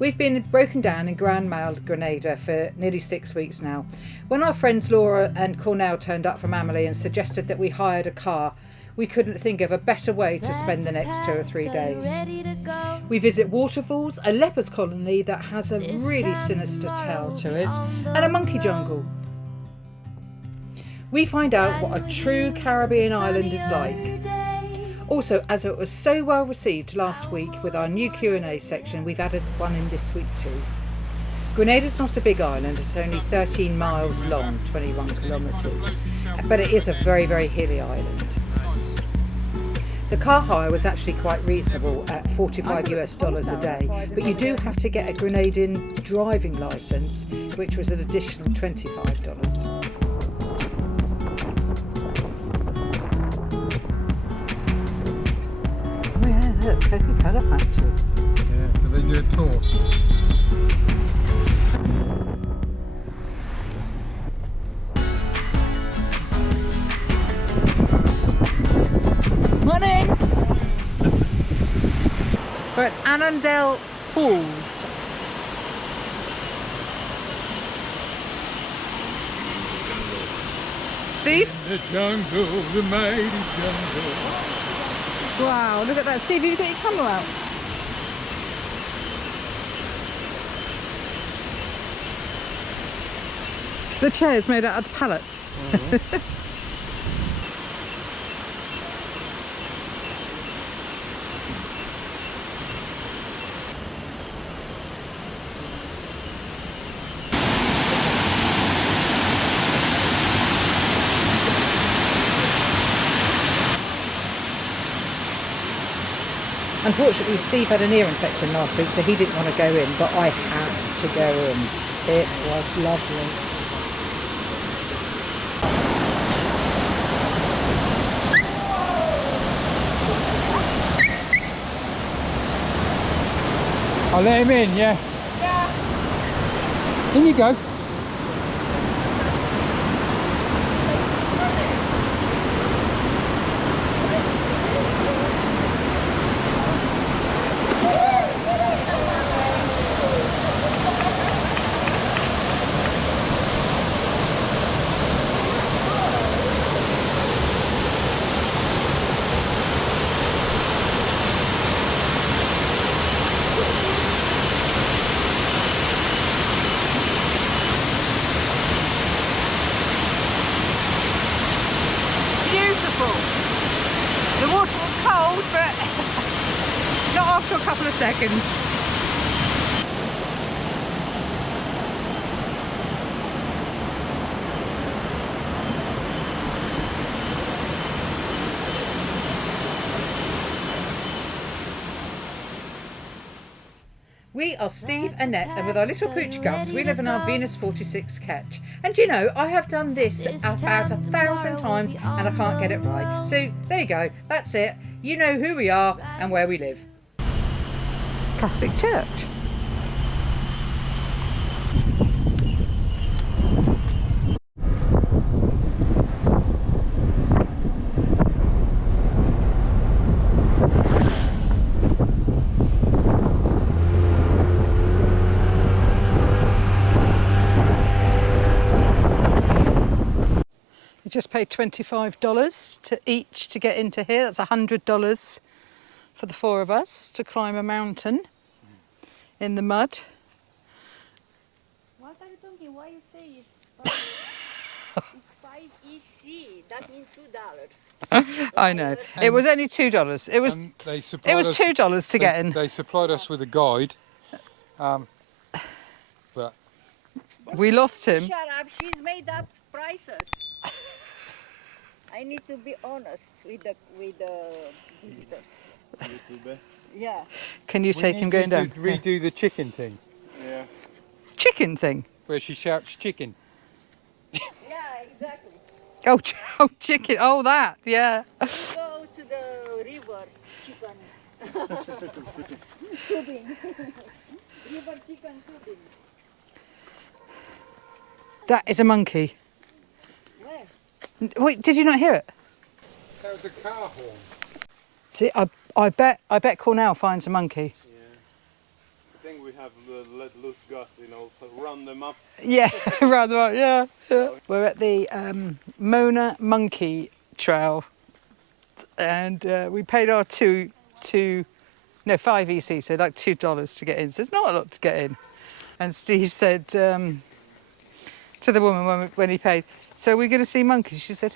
We've been broken down in Grand Mal, Grenada for nearly 6 weeks now. When our friends Laura and Cornell turned up from Amelie and suggested that we hired a car, we couldn't think of a better way to spend the next 2 or 3 days. We visit Waterfalls, a leper's colony that has a really sinister tale to it, and a monkey jungle. We find out what a true Caribbean island is like. Also, as it was so well received last week with our new Q&A section, we've added one in this week too. Grenada's not a big island, it's only 13 miles long, 21 kilometres, but it is a very, very hilly island. The car hire was actually quite reasonable at $45 a day, but you do have to get a Grenadian driving licence, which was an additional $25. Look, Coca-Cola factory. Yeah, do they do a tour? Morning! We're at Annandale Falls. Steve? In the jungle, the mighty jungle. Wow, look at that. Steve, have you got your camera out? The chair's made out of pallets. Unfortunately, Steve had an ear infection last week, so he didn't want to go in, but I had to go in. It was lovely. I'll let him in, yeah? Yeah. In you go. The water was cold, but not after a couple of seconds. We are Steve, Annette, and with our little pooch Gus, we live in our Venus 46 ketch. And you know, I have done this about 1,000 times and I can't get it right. So there you go, that's it. You know who we are and where we live. Catholic Church. Just paid $25 to each to get into here. That's $100 for the 4 of us to climb a mountain in the mud. What are you talking? Why you say it's 5 EC? That means $2. I know. It was only $2. It was $2 to get in. They supplied us with a guide, but we lost him. Shut up! She's made up prices. I need to be honest with the visitors. Yeah. Can you take him going down? Redo the chicken thing. Yeah. Chicken thing? Where she shouts chicken. Yeah, exactly. Oh, chicken. Oh, that. Yeah. We go to the river, chicken. Tubing. River chicken tubing. That is a monkey. Where? Wait, did you not hear it? That was a car horn. See, I bet Cornell finds a monkey. Yeah. The thing we have let loose Gus, you know, to run them up. Yeah, round the right, yeah, yeah. We're at the Mona Monkey Trail, and we paid our five EC, so like $2 to get in. So it's not a lot to get in. And Steve said to the woman when he paid, "So we're going to see monkeys?" She said,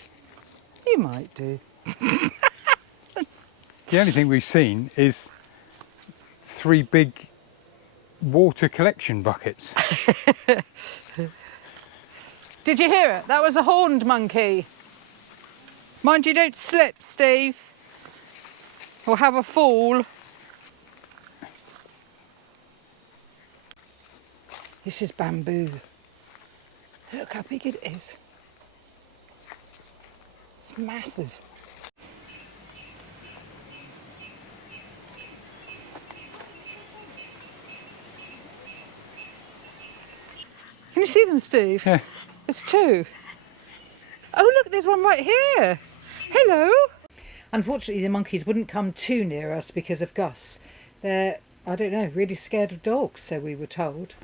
"You might do." The only thing we've seen is 3 big water collection buckets. Did you hear it? That was a horned monkey. Mind you don't slip, Steve, or have a fall. This is bamboo. Look how big it is. It's massive. Can you see them, Steve? Yeah. There's 2. Oh, look, there's one right here. Hello. Unfortunately, the monkeys wouldn't come too near us because of Gus. They're, I don't know, really scared of dogs, so we were told.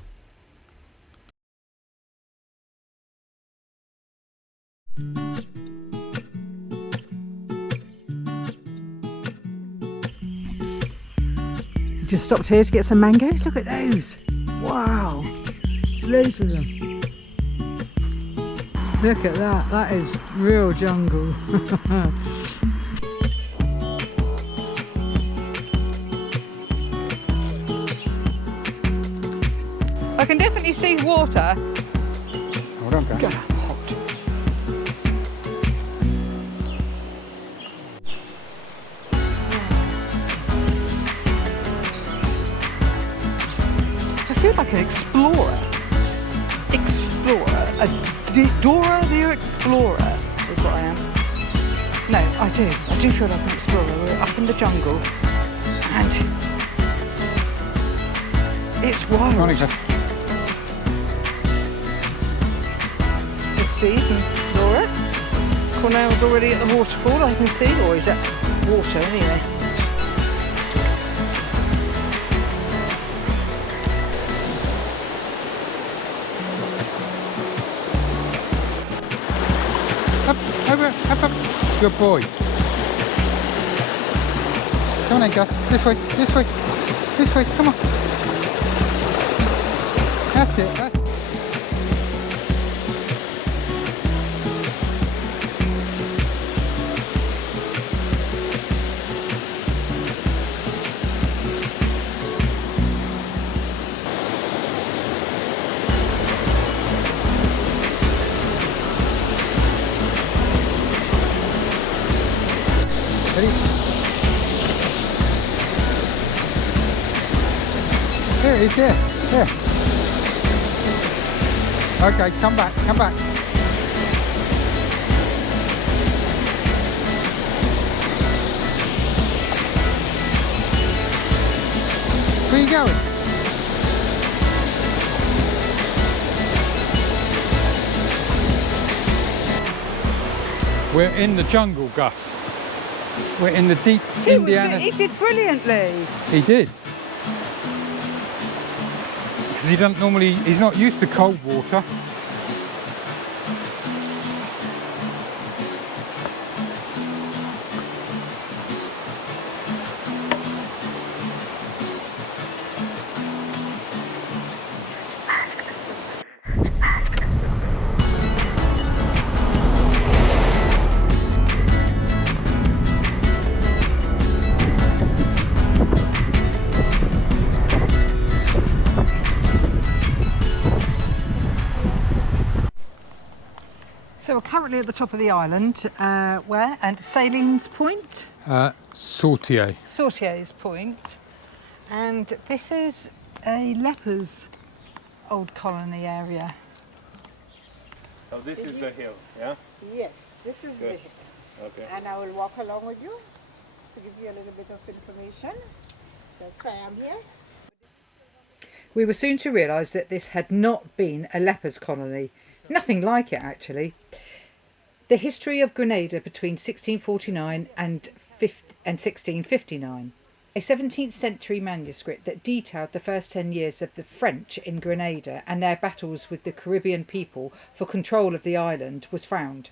Just stopped here to get some mangoes. Look at those. Wow. There's loads of them. Look at that. That is real jungle. I can definitely see water. Hold on, guys. God, hot. I feel like an explorer. Dora the Explorer is what I am. No, I do feel like an explorer. We're up in the jungle and it's wild. Monica. There's Steve and Laura. Cornell's already at the waterfall, I can see, or he's at water anyway. Up. Good boy. Come on then, Gus. This way, come on. That's it. Ready? There it is, there. Okay, come back. Where are you going? We're in the jungle, Gus. We're in the deep Indiana. He did brilliantly. He did. Because he's not used to cold water. So we're currently at the top of the island, where? And Salines Point? Sortier's Point. And this is a lepers' old colony area. So this is the hill, yeah? Yes, this is the Good. Okay. and I will walk along with you to give you a little bit of information. That's why I'm here. We were soon to realise that this had not been a lepers' colony. Nothing like it, actually. The history of Grenada between 1649 and 1659. a 17th century manuscript that detailed the first 10 years of the French in Grenada and their battles with the Caribbean people for control of the island was found.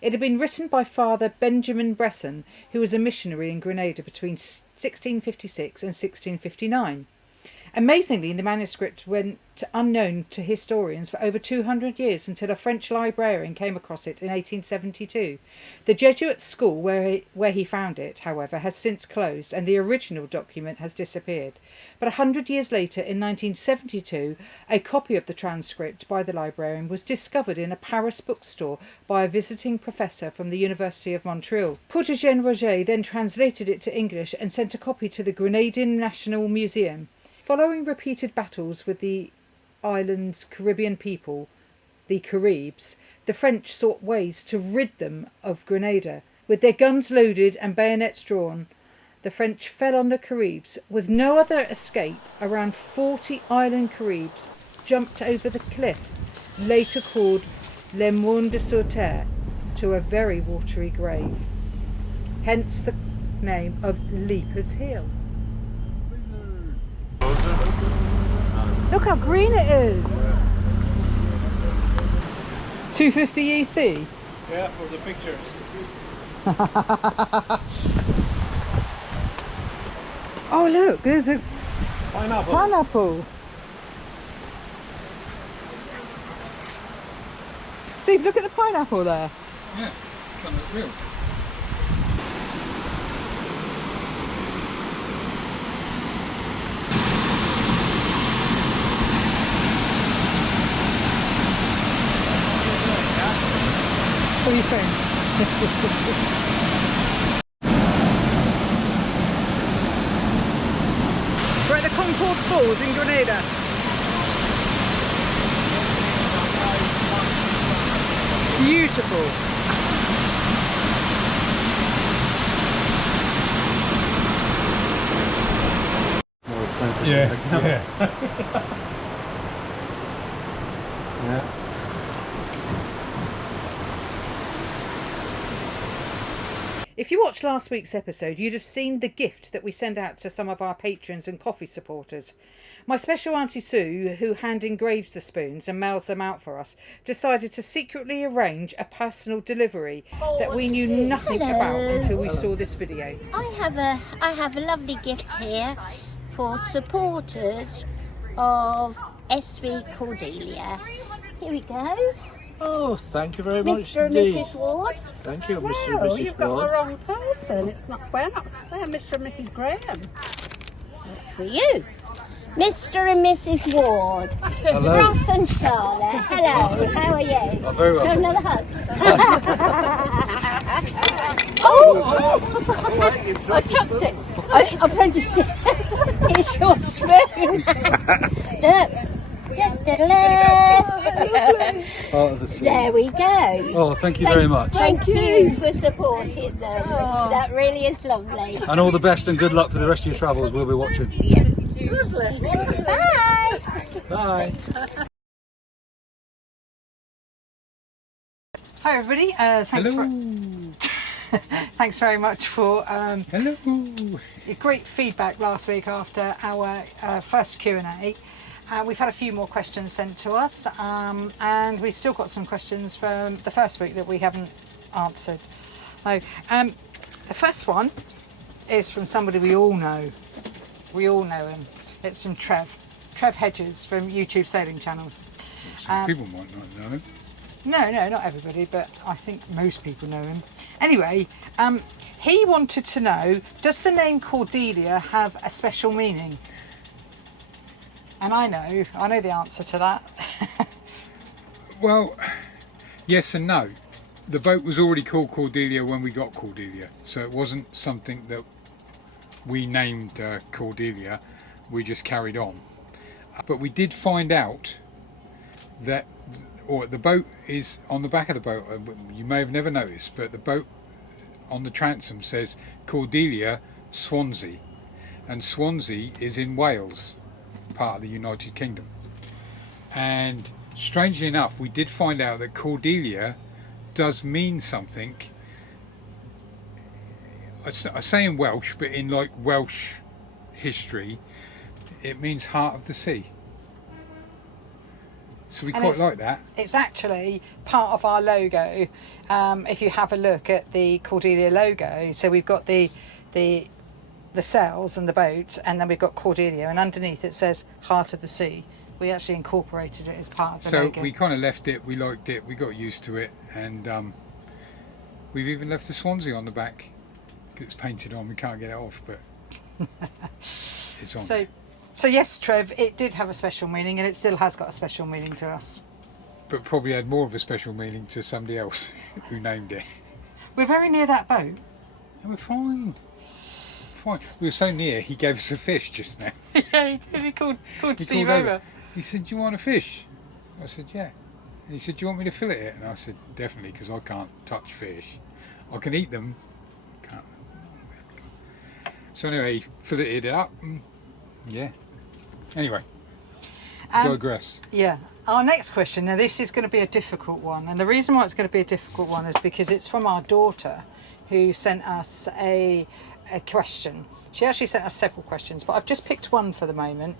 It had been written by Father Benjamin Bresson, who was a missionary in Grenada between 1656 and 1659. Amazingly, the manuscript went unknown to historians for over 200 years until a French librarian came across it in 1872. The Jesuit school where he found it, however, has since closed and the original document has disappeared. But 100 years later, in 1972, a copy of the transcript by the librarian was discovered in a Paris bookstore by a visiting professor from the University of Montreal. Paul Eugène Roger then translated it to English and sent a copy to the Grenadian National Museum. Following repeated battles with the island's Caribbean people, the Caribs, the French sought ways to rid them of Grenada. With their guns loaded and bayonets drawn, the French fell on the Caribs. With no other escape, around 40 island Caribs jumped over the cliff, later called Les Monts de Sauterre, to a very watery grave. Hence the name of Leaper's Hill. Look how green it is! 250 EC? Yeah, for the pictures. Oh look, there's a Pineapple. pineapple! Steve, look at the pineapple there. Yeah, that looks real. What do you think? We're at the Concord Falls in Grenada. Beautiful. More expensive. Yeah. Yeah. If you watched last week's episode, you'd have seen the gift that we send out to some of our patrons and coffee supporters. My special Auntie Sue, who hand engraves the spoons and mails them out for us, decided to secretly arrange a personal delivery that we knew nothing about until we saw this video. I have a lovely gift here for supporters of SV Cordelia. Here we go. Oh, thank you very much Mr. and indeed. Mrs. Ward. Thank you, Mr. and No, Mrs. you've got the Ward. wrong person. It's not. They're Mr. and Mrs. Graham. For you. Mr. and Mrs. Ward. Hello. Ross and Charlotte. Hello, how are you? Oh, very well. Got another hug. Oh! I chucked it. I'm trying to here's your spoon. Look. Part of the sea. There we go. Oh, thank you very much. Thank you for supporting them. That really is lovely. And all the best and good luck for the rest of your travels. We'll be watching. Bye. Bye. Hi everybody, thanks very much for Hello. great feedback last week after our first Q&A. We've had a few more questions sent to us, and we've still got some questions from the first week that we haven't answered. So, the first one is from somebody we all know. We all know him. It's from Trev Hedges from YouTube Sailing Channels. Some people might not know him. No, not everybody, but I think most people know him. Anyway, he wanted to know, does the name Cordelia have a special meaning? And I know the answer to that. Well, yes and no. The boat was already called Cordelia when we got Cordelia, so it wasn't something that we named Cordelia. We just carried on. But we did find out that, or the boat is on the back of the boat. You may have never noticed, but the boat on the transom says Cordelia, Swansea, and Swansea is in Wales, part of the United Kingdom. And strangely enough, we did find out that Cordelia does mean something. I say in Welsh, but in like Welsh history, it means heart of the sea. So we And quite it's- like that. It's actually part of our logo. If you have a look at the Cordelia logo, so we've got the sails and the boat, and then we've got Cordelia, and underneath it says Heart of the Sea. We actually incorporated it as part of the So logo. we kind of left it, we liked it, we got used to it, and we've even left the Swansea on the back. It's painted on, we can't get it off, but it's on. So yes, Trev, it did have a special meaning, and it still has got a special meaning to us. But probably had more of a special meaning to somebody else who named it. We're very near that boat. And we're fine. Fine. We were so near, he gave us a fish just now. Yeah, he did. He called He Steve called over. He said, "Do you want a fish?" I said, "Yeah." And he said, "Do you want me to fillet it?" And I said, "Definitely, because I can't touch fish. I can eat them, can't." So anyway, he filleted it up. And yeah. Anyway, digress. Yeah. Our next question, now this is going to be a difficult one, and the reason why it's going to be a difficult one is because it's from our daughter, who sent us a question. She actually sent us several questions, but I've just picked one for the moment.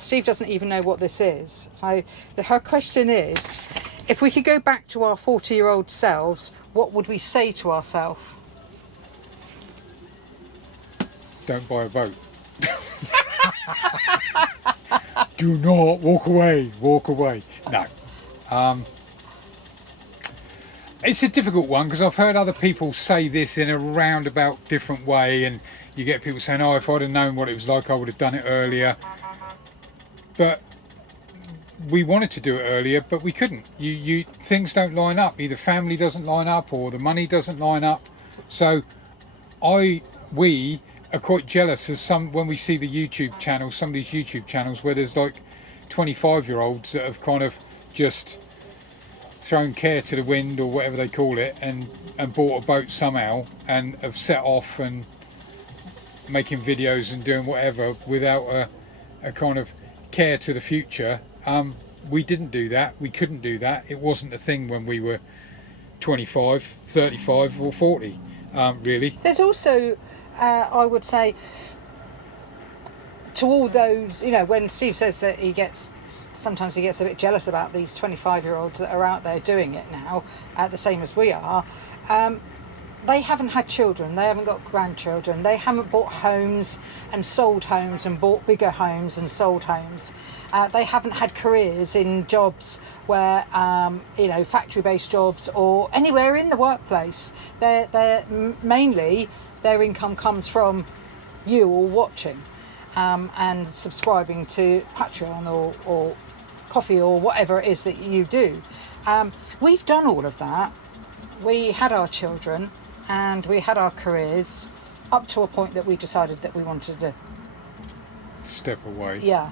Steve doesn't even know what this is. So her question is, if we could go back to our 40-year-old selves, what would we say to ourselves? Don't buy a boat. Do not walk away. Walk away. No. It's a difficult one because I've heard other people say this in a roundabout different way, and you get people saying, "Oh, if I'd have known what it was like, I would have done it earlier." But we wanted to do it earlier, but we couldn't. You things don't line up. Either family doesn't line up, or the money doesn't line up. So we are quite jealous as when we see the YouTube channels, some of these YouTube channels where there's like 25-year-olds that have kind of just thrown care to the wind or whatever they call it, and bought a boat somehow and have set off and making videos and doing whatever without a kind of care to the future. We didn't do that. We couldn't do that. It wasn't a thing when we were 25, 35 or 40, really. There's also, I would say, to all those, when Steve says that sometimes he gets a bit jealous about these 25-year-olds that are out there doing it now, the same as we are. They haven't had children, they haven't got grandchildren, they haven't bought homes and sold homes and bought bigger homes and sold homes. They haven't had careers in jobs where, factory-based jobs or anywhere in the workplace. They're mainly, their income comes from you all watching and subscribing to Patreon or Coffee or whatever it is that you do. We've done all of that. We had our children and we had our careers up to a point that we decided that we wanted to Step away. Yeah.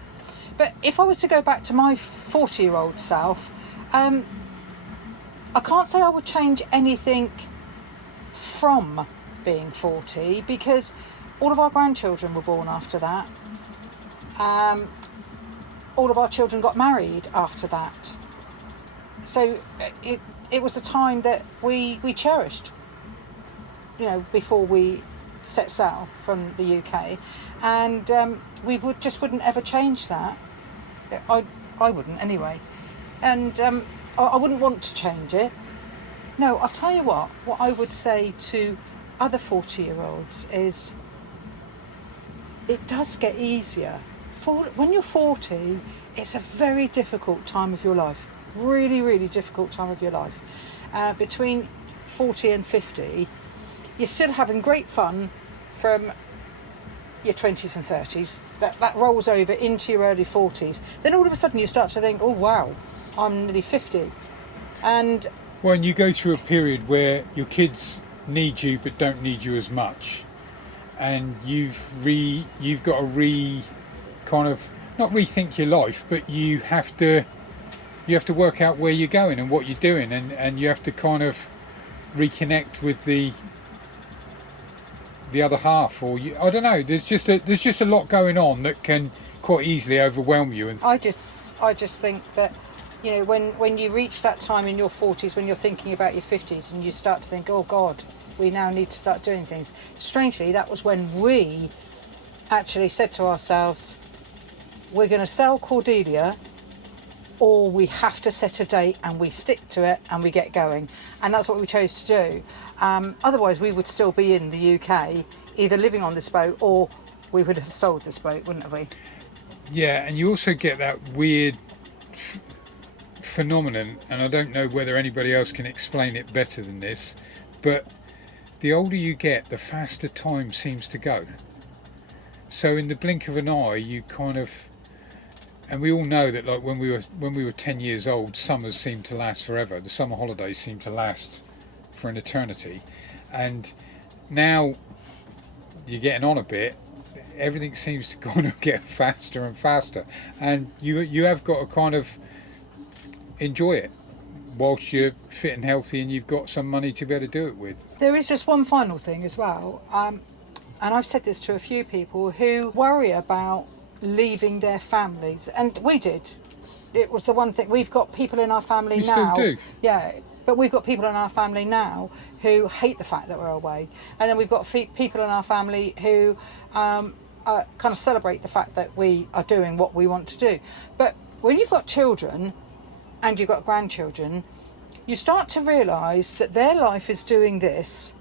But if I was to go back to my 40-year-old self, I can't say I would change anything from being 40 because all of our grandchildren were born after that. All of our children got married after that. So it was a time that we cherished, before we set sail from the UK, and we wouldn't ever change that. I wouldn't anyway, and I wouldn't want to change it. No, I'll tell you what I would say to other 40-year-olds is it does get easier. When you're 40, it's a very difficult time of your life. Really, really difficult time of your life. Between 40 and 50, you're still having great fun from your 20s and 30s. That rolls over into your early 40s. Then all of a sudden you start to think, oh wow, I'm nearly 50. And Well, you go through a period where your kids need you but don't need you as much, and you've got to kind of not rethink your life, but you have to work out where you're going and what you're doing, and you have to kind of reconnect with the other half, or I don't know. There's just a lot going on that can quite easily overwhelm you. And I just think that when you reach that time in your 40s when you're thinking about your 50s and you start to think, oh God, we now need to start doing things. Strangely, that was when we actually said to ourselves, we're going to sell Cordelia, or we have to set a date and we stick to it and we get going. And that's what we chose to do. Otherwise, we would still be in the UK, either living on this boat or we would have sold this boat, wouldn't we? Yeah, and you also get that weird phenomenon, and I don't know whether anybody else can explain it better than this, but the older you get, the faster time seems to go. So in the blink of an eye, you kind of, and we all know that, like when we were 10 years old, summers seemed to last forever. The summer holidays seem to last for an eternity, and now you're getting on a bit. Everything seems to kind of get faster and faster, and you have got to kind of enjoy it whilst you're fit and healthy and you've got some money to be able to do it with. There is just one final thing as well, and I've said this to a few people who worry about leaving their families, and we did. It was the one thing. We've got people in our family You now. still do? Yeah, but we've got people in our family now who hate the fact that we're away, and then we've got people in our family who kind of celebrate the fact that we are doing what we want to do. But when you've got children and you've got grandchildren, you start to realise that their life is doing this.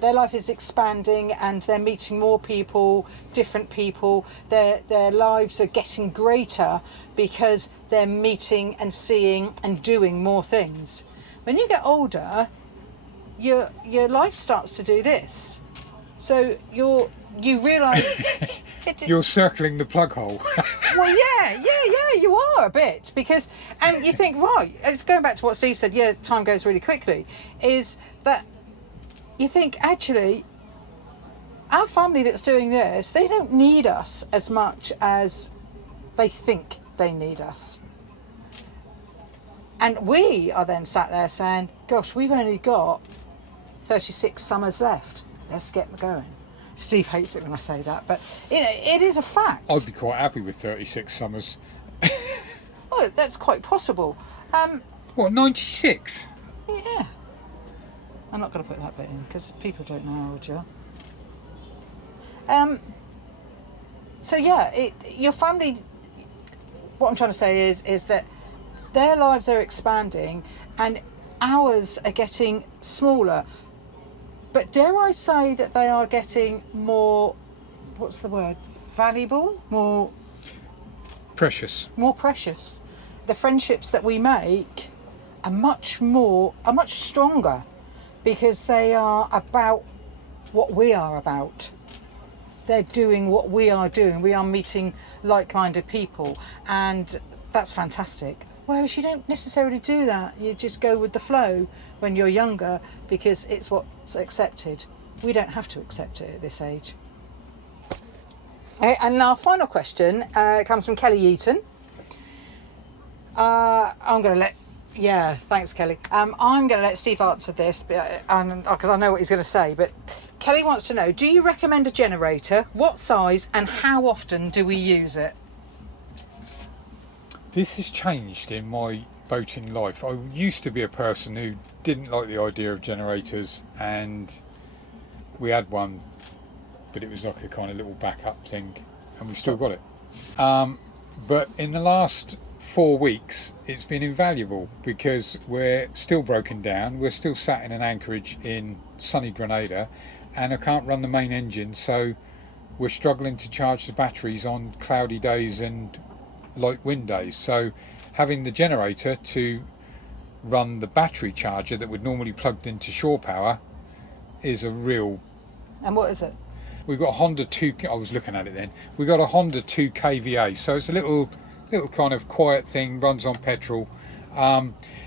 Their life is expanding and they're meeting more people, different people. Their lives are getting greater because they're meeting and seeing and doing more things. When you get older, your life starts to do this. So you realise... You're circling the plug hole. Well, yeah, you are a bit, because, and you think, right, it's going back to what Steve said, yeah, time goes really quickly, is that you think, actually, our family that's doing this, they don't need us as much as they think they need us. And we are then sat there saying, gosh, we've only got 36 summers left. Let's get going. Steve hates it when I say that, but it is a fact. I'd be quite happy with 36 summers. Well, that's quite possible. What, 96? Yeah. I'm not going to put that bit in because people don't know how old you are. So yeah, your family. What I'm trying to say is that their lives are expanding and ours are getting smaller. But dare I say that they are getting more, what's the word, valuable? More Precious. More precious. The friendships that we make are much stronger because they are about what we are about. They're doing what we are doing. We are meeting like-minded people, and that's fantastic. Whereas you don't necessarily do that. You just go with the flow when you're younger because it's what's accepted. We don't have to accept it at this age. Okay, and our final question comes from Kelly Eaton. I'm going to let... Yeah, thanks, Kelly. I'm going to let Steve answer this because I know what he's going to say. But Kelly wants to know, do you recommend a generator? What size and how often do we use it? This has changed in my boating life. I used to be a person who didn't like the idea of generators, and we had one, but it was like a kind of little backup thing, and we still got it. But in the last 4 weeks, it's been invaluable because we're still broken down. We're still sat in an anchorage in sunny Grenada, and I can't run the main engine, so we're struggling to charge the batteries on cloudy days and light wind days. So having the generator to run the battery charger that would normally plugged into shore power is a real... And what is it? We've got a Honda 2... I was looking at it then. We've got a Honda 2 kVA, so it's a little kind of quiet thing, runs on petrol.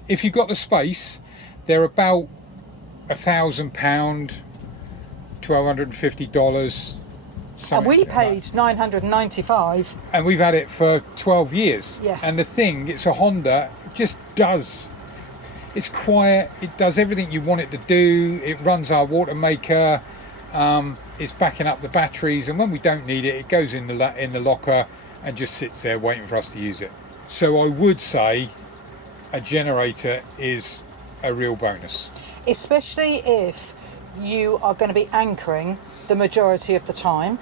If you've got the space, they're about £1,000 to $150. And we paid $995. And we've had it for 12 years. Yeah. And the thing, it's a Honda, it just does. It's quiet, it does everything you want it to do. It runs our water maker, it's backing up the batteries, and when we don't need it, it goes in the locker and just sits there waiting for us to use it. So I would say a generator is a real bonus. Especially if you are going to be anchoring the majority of the time.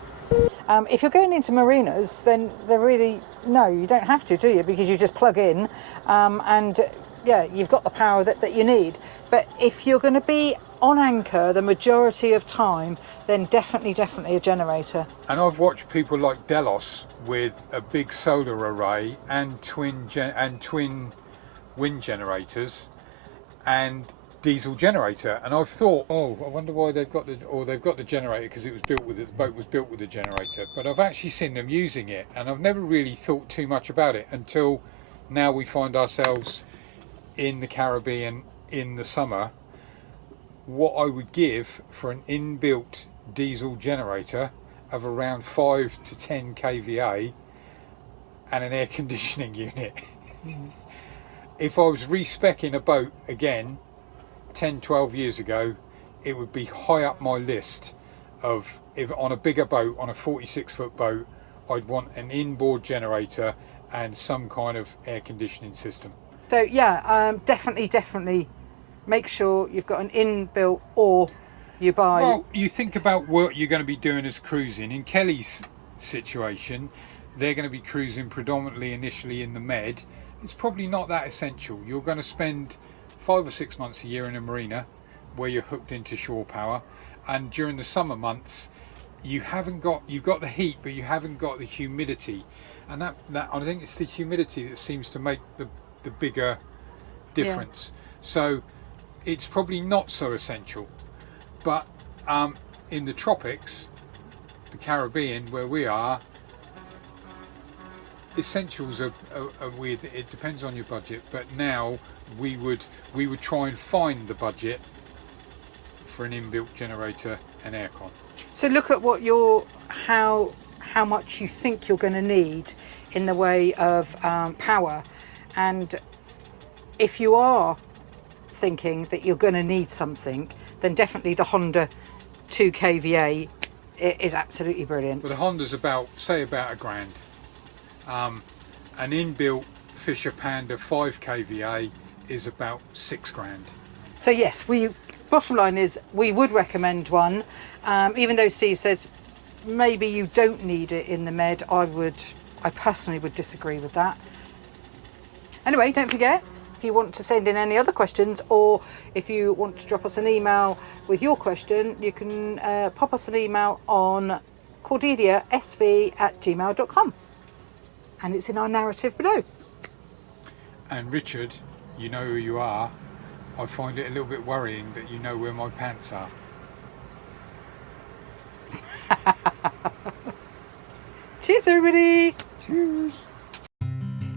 If you're going into marinas, then no, you don't have to, do you? Because you just plug in and yeah, you've got the power that you need. But if you're going to be on anchor the majority of time, then definitely a generator. And I've watched people like Delos with a big solar array and twin wind generators and diesel generator, and I've thought, oh, I wonder why they've got the generator, because it was built with it, the boat was built with a generator. But I've actually seen them using it, and I've never really thought too much about it until now. We find ourselves in the Caribbean in the summer. What I would give for an inbuilt diesel generator of around 5 to 10 kVA and an air conditioning unit. If I was respecking a boat again 10-12 years ago, it would be high up my list of, if on a bigger boat, on a 46-foot boat, I'd want an inboard generator and some kind of air conditioning system. So yeah, definitely make sure you've got an inbuilt, or you buy... Well, you think about what you're going to be doing as cruising. In Kelly's situation, they're going to be cruising predominantly initially in the Med. It's probably not that essential. You're going to spend 5 or 6 months a year in a marina where you're hooked into shore power, and during the summer months you've got the heat, but you haven't got the humidity, and that I think it's the humidity that seems to make the bigger difference. Yeah. So it's probably not so essential. But in the tropics, the Caribbean, where we are, essentials are weird. It depends on your budget, but now we would try and find the budget for an inbuilt generator and aircon. So look at what how much you think you're going to need in the way of power, and if you are thinking that you're going to need something, then definitely the Honda 2 kVA is absolutely brilliant. Well, the Honda's about £1,000. An inbuilt Fisher Panda 5 kVA is about £6,000. So yes, bottom line is we would recommend one, even though Steve says maybe you don't need it in the Med. I personally would disagree with that. Anyway, don't forget, if you want to send in any other questions, or if you want to drop us an email with your question, you can pop us an email on cordeliasv@gmail.com, and it's in our narrative below. And Richard, you know who you are. I find it a little bit worrying that you know where my pants are. Cheers everybody! Cheers!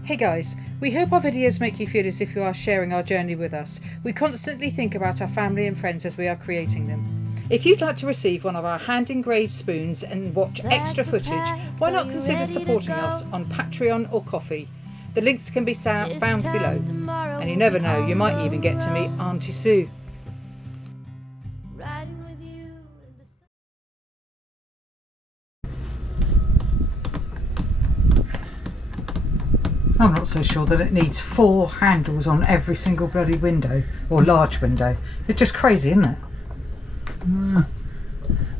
Hey guys, we hope our videos make you feel as if you are sharing our journey with us. We constantly think about our family and friends as we are creating them. If you'd like to receive one of our hand-engraved spoons and watch extra footage, why not consider supporting us on Patreon or Ko-fi? The links can be found below. And you never know, you might even get to meet Auntie Sue. I'm not so sure that it needs 4 handles on every single bloody window, or large window. It's just crazy, isn't it?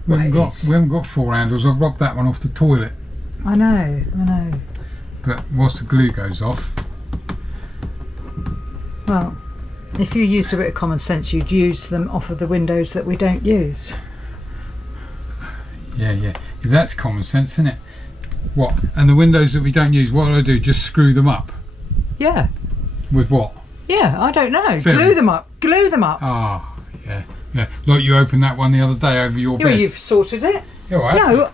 We haven't got 4 handles. I've rubbed that one off the toilet. I know. But whilst the glue goes off... Well, if you used a bit of common sense, you'd use them off of the windows that we don't use. Yeah, because that's common sense, isn't it? What? And the windows that we don't use, what do I do? Just screw them up? Yeah. With what? Yeah, I don't know. Film. Glue them up. Ah, yeah. Like you opened that one the other day over your bed. Well, you've sorted it. Yeah, well,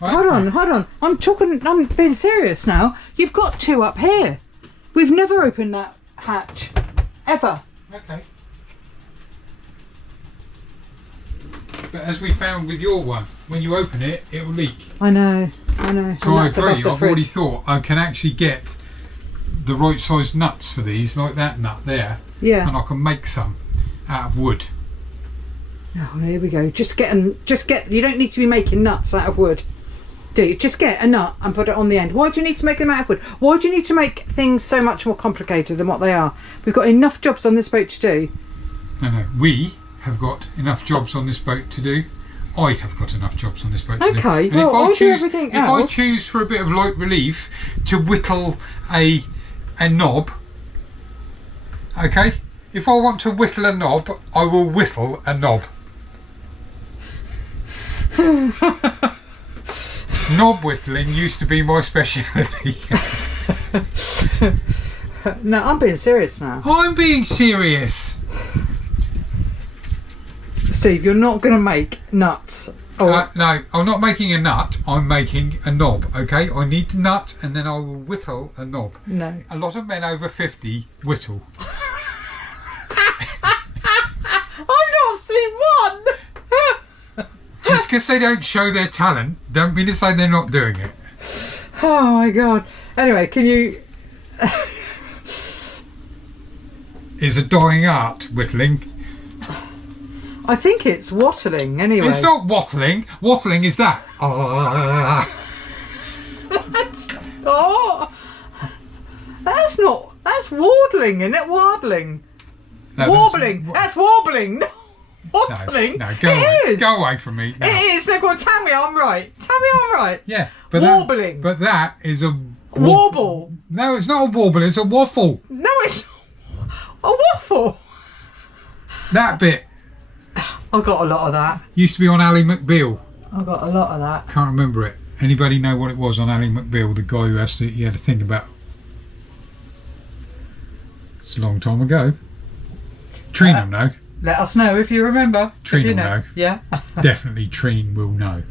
no, hold on. I'm being serious now. You've got 2 up here. We've never opened that hatch. Ever. Okay. But as we found with your one, when you open it, it will leak. I know. So I agree. I've already thought I can actually get the right size nuts for these, like that nut there. Yeah. And I can make some out of wood. Oh, here we go. Just get. You don't need to be making nuts out of wood. Do you? Just get a nut and put it on the end. Why do you need to make them out of wood? Why do you need to make things so much more complicated than what they are? We've got enough jobs on this boat to do. No, we have got enough jobs on this boat to do. I have got enough jobs on this boat to do. Okay, And well, if I'll do choose, everything if I else. choose for a bit of light relief to whittle a knob, okay? If I want to whittle a knob, I will whittle a knob. Knob whittling used to be my speciality. No, I'm being serious now. I'm being serious. Steve, you're not going to make nuts. Oh, No, I'm not making a nut, I'm making a knob, okay? I need the nut and then I will whittle a knob. no. A lot of men over 50 whittle. I've not seen one! Just because they don't show their talent, don't mean to say they're not doing it. Oh my god. Anyway, can you... It's a dying art, whittling. I think it's wattling anyway. It's not wattling. Wattling is that. Oh! That's not... That's warbling, isn't it? Warbling. No, Warbling. That's warbling. No, wattling. No, It is. go away from me. No. It is. No, go on, tell me I'm right. Tell me I'm right. Yeah, but Warbling. But that is a Warble. No, it's not a warble. It's a waffle. No, it's a waffle. That bit I got a lot of that. used to be on Ally McBeal. I got a lot of that. Can't remember it. Anybody know what it was on Ally McBeal? The guy who had to think about. It's a long time ago. Treen will know. Let us know if you remember. Treen if you will know. Yeah. Definitely Treen will know.